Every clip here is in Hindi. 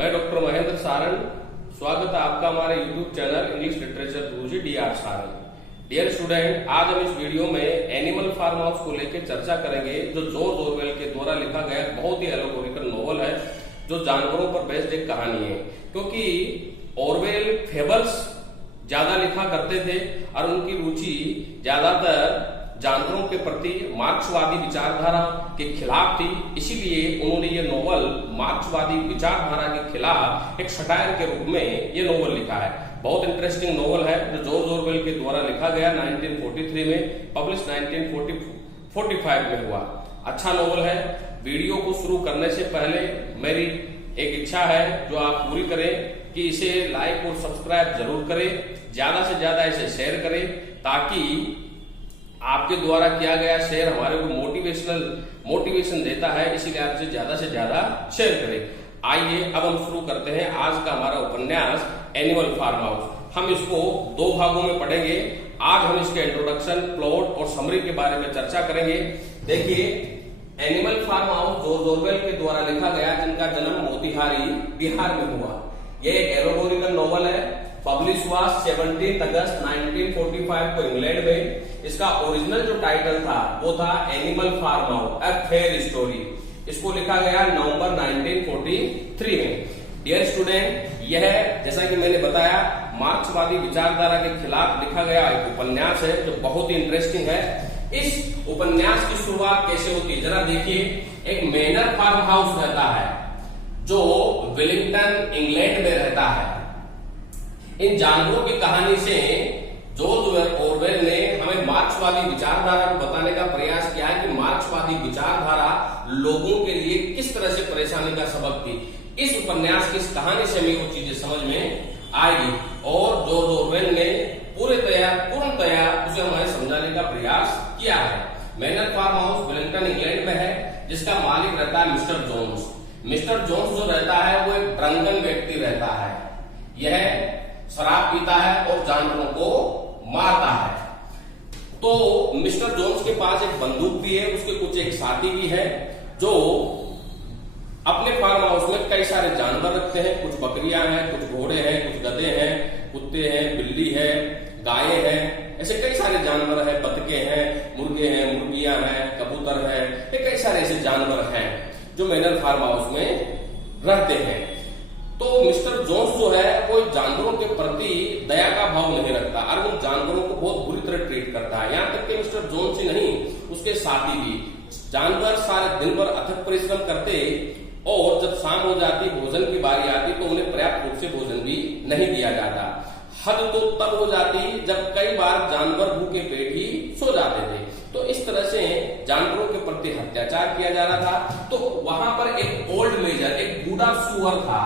मैं डॉक्टर महेंद्र सारण, स्वागत है आपका हमारे YouTube चैनल इंग्लिश लिटरेचर गुरुजी DR सारण। डियर स्टूडेंट, आज हम इस वीडियो में एनिमल फार्म हाउस को लेकर चर्चा करेंगे, जो जॉर्ज ऑरवेल के द्वारा लिखा गया बहुत ही एलोगोरिकल नॉवल है, जो जानवरों पर बेस्ड एक कहानी है। क्योंकि ऑरवेल फेबल्स ज्यादा लिखा करते थे और उनकी रुचि ज्यादातर जानवरों के प्रति मार्क्सवादी विचारधारा के खिलाफ थी, इसीलिए उन्होंने ये नोवेल मार्क्सवादी विचारधारा के खिलाफ एक सटायर के रूप में ये नोवेल लिखा है। बहुत इंटरेस्टिंग नोवेल है, जो जॉर्ज ऑरवेल के द्वारा लिखा गया 1943 में, पब्लिश 1945 में हुआ। अच्छा नोवेल है। वीडियो को शुरू करने से पहले मेरी एक इच्छा है जो आप पूरी करें कि इसे लाइक और सब्सक्राइब जरूर करें, ज्यादा से ज्यादा इसे शेयर करें, ताकि आपके द्वारा किया गया शेयर हमारे को मोटिवेशन देता है, इसीलिए आप इसे ज्यादा से ज्यादा शेयर करें। आइए अब हम शुरू करते हैं आज का हमारा उपन्यास एनिमल फार्म हाउस। हम इसको दो भागों में पढ़ेंगे। आज हम इसके इंट्रोडक्शन, प्लॉट और समरी के बारे में चर्चा करेंगे। देखिए, Animal Farm House George Orwell के द्वारा लिखा गया, जिनका जन्म मोतिहारी बिहार में हुआ। यह एक एलोगोरिकल नॉवल है, पब्लिश हुआ 17 अगस्त 1945 को इंग्लैंड में। इसका ओरिजिनल जो टाइटल था वो था Animal Farm House a fair story. इसको लिखा गया नवंबर 1943 में। डियर स्टूडेंट, यह जैसा कि मैंने बताया मार्क्सवादी विचारधारा के खिलाफ लिखा गया एक उपन्यास है, जो बहुत ही इंटरेस्टिंग है। इस उपन्यास की शुरुआत कैसे होती है जरा देखिए। एक मैनर फार्म हाउस रहता है जो वेलिंगटन इंग्लैंड में रहता है। इन जानवरों की कहानी से जॉर्ज ऑरवेल ने हमें मार्क्सवादी विचारधारा को बताने का प्रयास किया है कि मार्क्सवादी विचारधारा लोगों के लिए किस तरह से परेशानी का सबब थी। इस उपन्यास की इस कहानी से हमें वो चीजें समझ में आएगी और जॉर्ज ऑरवेल ने पूर्णतया उसे हमें समझाने का प्रयास किया है। Manor Farm House Wellington England में है, जिसका मालिक रहता है मिस्टर जोन्स। मिस्टर जोन्स जो रहता है वो एक ड्रंकन व्यक्ति रहता है। यह शराब पीता है और जानवरों को मारता है। तो मिस्टर जोन्स के पास एक बंदूक भी है, उसके कुछ एक साथी भी है, जो अपने फार्म हाउस में कई सारे जानवर रखते हैं। कुछ बकरियां हैं, कुछ घोड़े हैं, कुछ गधे हैं, कुत्ते हैं, बिल्ली है, गायें हैं, ऐसे कई सारे जानवर हैं, बतखे हैं, मुर्गे हैं, मुर्गियां हैं, कबूतर है, कई सारे ऐसे जानवर हैं जो मैनर फार्म हाउस में रहते हैं। तो मिस्टर जोन्स जो है वो जानवरों के प्रति दया का भाव नहीं रखता और वो जानवरों को बहुत बुरी तरह ट्रीट करता है। यहाँ तक कि मिस्टर जोन्स ही नहीं, उसके साथी भी। जानवर सारे दिन भर अथक परिश्रम करते और जब शाम हो जाती, भोजन की बारी आती, तो उन्हें पर्याप्त रूप से भोजन भी नहीं दिया जाता। हद तो तब हो जाती जब कई बार जानवर भूखे पेट ही सो जाते थे। तो इस तरह से जानवरों के प्रति अत्याचार किया जा रहा था। तो वहां पर एक ओल्ड मेजर, एक बूढ़ा सुअर था,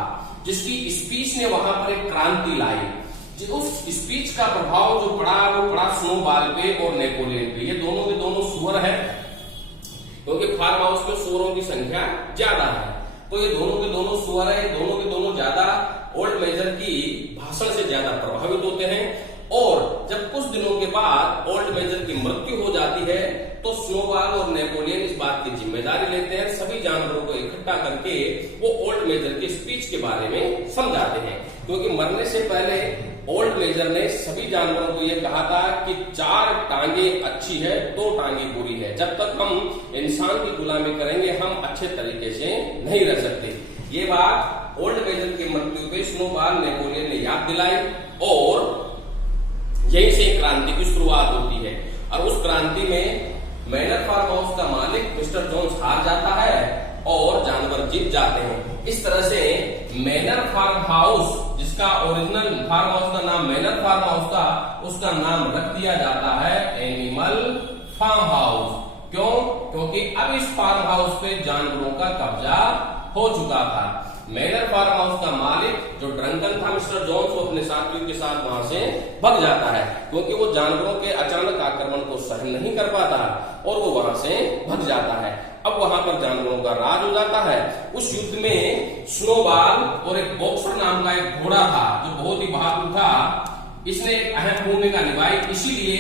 जिसकी स्पीच ने वहां पर एक क्रांति लाई। उस स्पीच का प्रभाव जो पड़ा वो पड़ा स्नोबॉल पे और नेपोलियन पे। ये दोनों के दोनों सुअर है, क्योंकि फार्म हाउस में सुअरों की संख्या ज्यादा है। तो ये दोनों के दोनों सुअर है, दोनों के दोनों ज्यादा ओल्ड मेजर की भाषण से ज्यादा प्रभावित होते हैं। और जब कुछ दिनों के बाद ओल्ड मेजर की मृत्यु हो जाती है, तो स्नोबॉल और नेपोलियन इस बात की जिम्मेदारी लेते हैं। सभी जानवरों को इकट्ठा करके वो ओल्ड मेजर की स्पीच के बारे में समझाते हैं। क्योंकि मरने से पहले ओल्ड मेजर ने सभी जानवरों को यह कहा था कि 4 टांगे अच्छी है, 2 टांगे बुरी है। जब तक हम इंसान की गुलामी करेंगे, हम अच्छे तरीके से नहीं रह सकते। ये बात ओल्ड मेजर की मृत्यु पे स्नोबॉल नेपोलियन ने याद दिलाई और यहीं से क्रांति की शुरुआत होती है। और उस क्रांति में मैनर फार्म हाउस का मालिक मिस्टर जोन्स हार जाता है और जानवर जीत जाते हैं। इस तरह से मैनर फार्म हाउस, जिसका ओरिजिनल फार्म हाउस का नाम मैनर फार्म हाउस था, उसका नाम रख दिया जाता है एनिमल फार्म हाउस। क्यों? क्योंकि अब इस फार्म हाउस पे जानवरों का कब्जा हो चुका था। मैनर फार्म हाउस का मालिक जो ड्रंकन था मिस्टर जोन्स, वो अपने साथियों के साथ वहां से भाग जाता है, क्योंकि वो जानवरों के अचानक आक्रमण को सहन नहीं कर पाता और वो वहां से भाग जाता है। अब वहां पर जानवरों का राज हो जाता है। उस युद्ध में स्नोबॉल और एक बॉक्सर नाम का एक घोड़ा था, जो बहुत ही बहादुर था। इसने एक अहम भूमिका निभाई, इसीलिए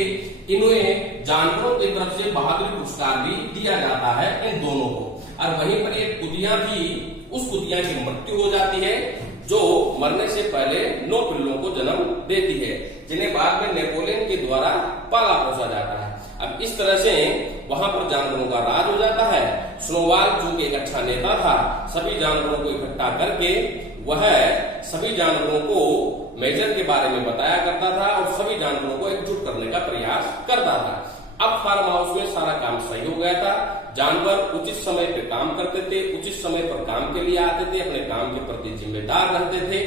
इन्हें जानवरों की तरफ से बहादुरी पुरस्कार भी दिया जाता है इन दोनों को। और वहीं पर एक कुतिया थी, उस कुतिया की मृत्यु हो जाती है मरने से पहले 9 पिल्लों को जन्म देती है, जिन्हें बाद में नेपोलियन के द्वारा पाला पोसा जाता है। अब इस तरह से वहां पर जानवरों का राज हो जाता है। स्नोबॉल चूंकि एक अच्छा नेता था, सभी जानवरों को इकट्ठा करके वह सभी जानवरों को मेजर के बारे में बताया करता था और सभी जानवरों को एकजुट करने का प्रयास करता था। अब फार्म हाउस में सारा काम सही हो गया था। जानवर उचित समय पे काम करते थे, उचित समय पर काम के लिए आते थे, अपने काम के प्रति जिम्मेदार रहते थे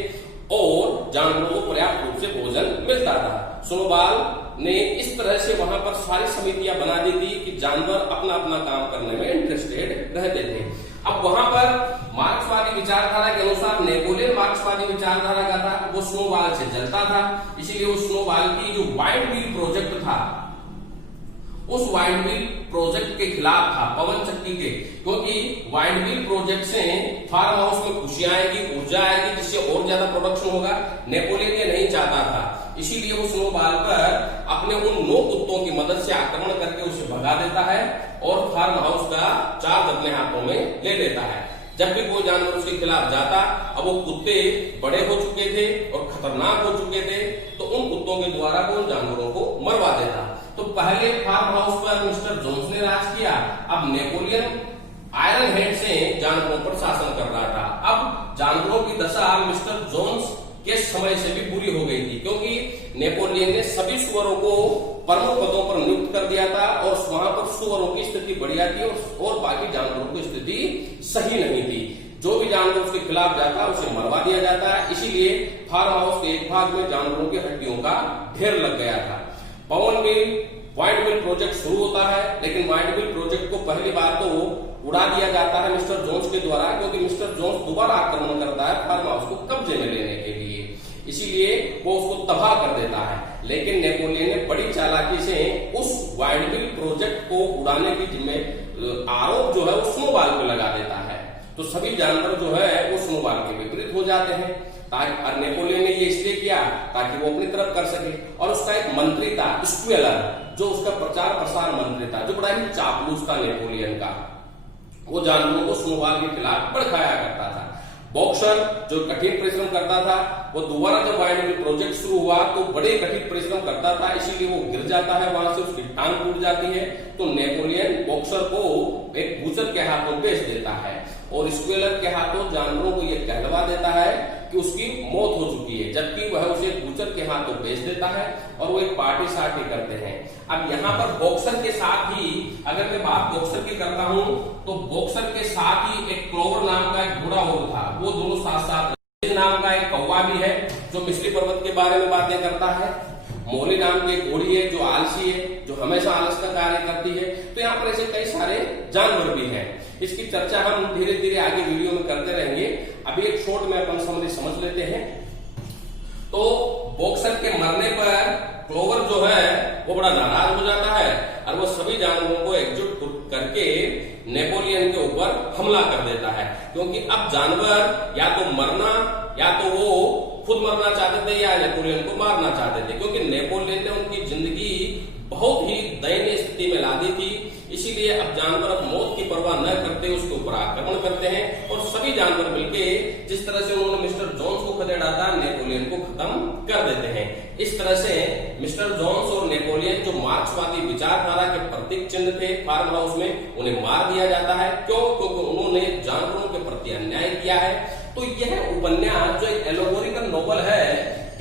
और जानवरों को पर्याप्त रूप से भोजन मिलता था। स्नोबॉल ने इस तरह से वहां पर सारी समितियां बना दी थी कि जानवर अपना अपना काम करने में इंटरेस्टेड रहते थे। अब वहां पर मार्क्सवादी विचारधारा के अनुसार नेपोलियन मार्क्सवादी विचारधारा का था, वो स्नोबॉल से जलता था। इसीलिए वो स्नोबॉल की जो वाइंड व्हील प्रोजेक्ट था, उस वाइंड व्हील प्रोजेक्ट के खिलाफ था, पवन चक्की के, क्योंकि वाइंड व्हील प्रोजेक्ट से फार्म हाउस में खुशियां आएगी, ऊर्जा आएगी, जिससे और ज्यादा प्रोडक्शन होगा। नेपोलियन ये नहीं चाहता था, इसीलिए वो स्नोबॉल पर अपने उन 9 कुत्तों की मदद से आक्रमण करके उसे भगा देता है और फार्म हाउस का चार्ज अपने हाथों में ले लेता है। जब भी कोई जानवर उसके खिलाफ जाता, अब वो कुत्ते बड़े हो चुके थे और खतरनाक हो चुके थे, तो उन कुत्तों के द्वारा वो उन जानवरों को मरवा देता। तो पहले फार्म हाउस पर मिस्टर जोन्स ने राज किया, अब नेपोलियन आयरन हेड से जानवरों पर शासन कर रहा था। अब जानवरों की दशा मिस्टर जोन्स के समय से भी बुरी हो गई थी, क्योंकि नेपोलियन ने सभी सुअरों को प्रमुख पदों पर नियुक्त कर दिया था और वहां पर सुअरों की स्थिति बढ़िया थी और बाकी जानवरों की स्थिति सही नहीं थी। जो भी जानवर उसके खिलाफ जाता उसे मरवा दिया जाता है। इसीलिए फार्म हाउस के एक भाग में जानवरों की हड्डियों का ढेर लग गया था। पवन व्हील वाइंड व्हील प्रोजेक्ट शुरू होता है, लेकिन वाइंड व्हील प्रोजेक्ट को पहली बार तो उड़ा दिया जाता है मिस्टर जोन्स के द्वारा, क्योंकि मिस्टर जोन्स दोबारा आक्रमण करता है फार्म हाउस को कब्जे में लेने के लिए। इसीलिए वो उसको तबाह कर देता है। लेकिन नेपोलियन ने बड़ी चालाकी से उस वाइंड व्हील प्रोजेक्ट को उड़ाने की आरोप जो है वो स्नोबॉल पे लगा देता है। तो सभी जानवर जो है वो स्नोबॉल के विपरीत हो जाते हैं। ताकि नेपोलियन ने ये इसलिए किया ताकि वो अपनी तरफ कर सके। और उसका एक मंत्री था स्क्वेलर, जो उसका प्रचार प्रसार मंत्री था, जो बड़ा ही चापलूस था नेपोलियन का। वो जानवरों को स्नोबॉल के खिलाफ भड़काया करता था। बॉक्सर जो कठिन परिश्रम करता था, वो दोबारा जब वाइंड व्हील प्रोजेक्ट शुरू हुआ तो बड़े कठिन परिश्रम करता था, इसीलिए वो गिर जाता है, वहां से उसकी टांग टूट जाती है। तो नेपोलियन बॉक्सर को एक बूचर के हाथों बेच देता है और स्क्वेलर के हाथों जानवरों को यह कहलवा देता है कि उसकी मौत हो चुकी है, जबकि वह उसे बूचर के हाथों बेच देता है और वो एक पार्टी सार्टी करते हैं। अब यहाँ पर बॉक्सर के साथ ही, अगर मैं बात बॉक्सर की करता हूँ, तो बॉक्सर के साथ ही एक क्लोवर नाम का एक घोड़ा और था, वो दोनों साथ साथ। नाम का एक कौवा भी है जो मिस्री पर्वत के बारे में बातें करता है। मोली नाम की एक घोड़ी है जो आलसी है, जो हमेशा आलस का कार्य करती है। तो यहाँ पर ऐसे कई सारे जानवर भी हैं। इसकी चर्चा हम धीरे धीरे आगे वीडियो में करते रहेंगे। अभी एक शॉर्ट में अपन समझ लेते हैं। तो बॉक्सर के मरने पर क्लोवर जो है वो बड़ा नाराज हो जाता है और वो सभी जानवरों को एकजुट करके नेपोलियन के ऊपर हमला कर देता है, क्योंकि अब जानवर या तो मरना या तो वो खुद मरना चाहते थे या नेपोलियन को मारना चाहते थे, क्योंकि नेपोलियन ने उनकी जिंदगी बहुत ही दयनीय स्थिति में ला दी थी। इसीलिए अब जानवर अब मौत की परवाह न करते उसके ऊपर आक्रमण करते हैं और सभी जानवर मिलके जिस तरह से उन्होंने मिस्टर जोन्स को खदेड़ा था, नेपोलियन को खत्म कर देते हैं। इस तरह से मिस्टर जोन्स और नेपोलियन जो मार्क्सवादी विचारधारा के प्रतीक चिन्ह थे फार्म हाउस में, उन्हें मार दिया जाता है। क्यों? क्योंकि उन्होंने जानवरों के प्रति अन्याय किया है। तो यह उपन्यास जो एक एलोगोरिकल नॉवल है,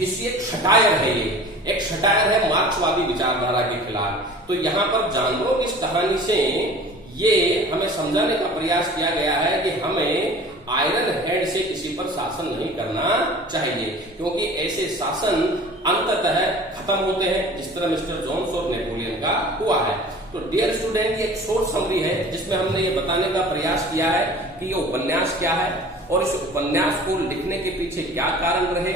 इसकी एक सटायर है, ये एक सटायर है मार्क्सवादी विचारधारा के खिलाफ। तो यहाँ पर जानवरों की इस कहानी से ये हमें समझाने का प्रयास किया गया है कि हमें आयरन हेड से किसी पर शासन नहीं करना चाहिए, क्योंकि ऐसे शासन अंततः खत्म होते हैं, जिस तरह मिस्टर जोन्स और नेपोलियन का हुआ है। तो डियर स्टूडेंट, ये एक शॉर्ट समरी है जिसमें हमने ये बताने का प्रयास किया है कि ये उपन्यास क्या है और इस उपन्यास को लिखने के पीछे क्या कारण रहे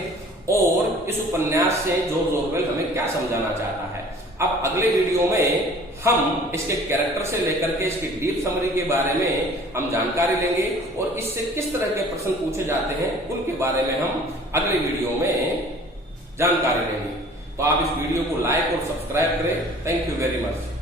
और इस उपन्यास से जॉर्ज ऑरवेल हमें क्या समझाना चाहता है। अब अगले वीडियो में हम इसके कैरेक्टर से लेकर के इसकी डीप समरी के बारे में हम जानकारी लेंगे और इससे किस तरह के प्रश्न पूछे जाते हैं उनके बारे में हम अगले वीडियो में जानकारी लेंगे। तो आप इस वीडियो को लाइक और सब्सक्राइब करें। Thank you very much.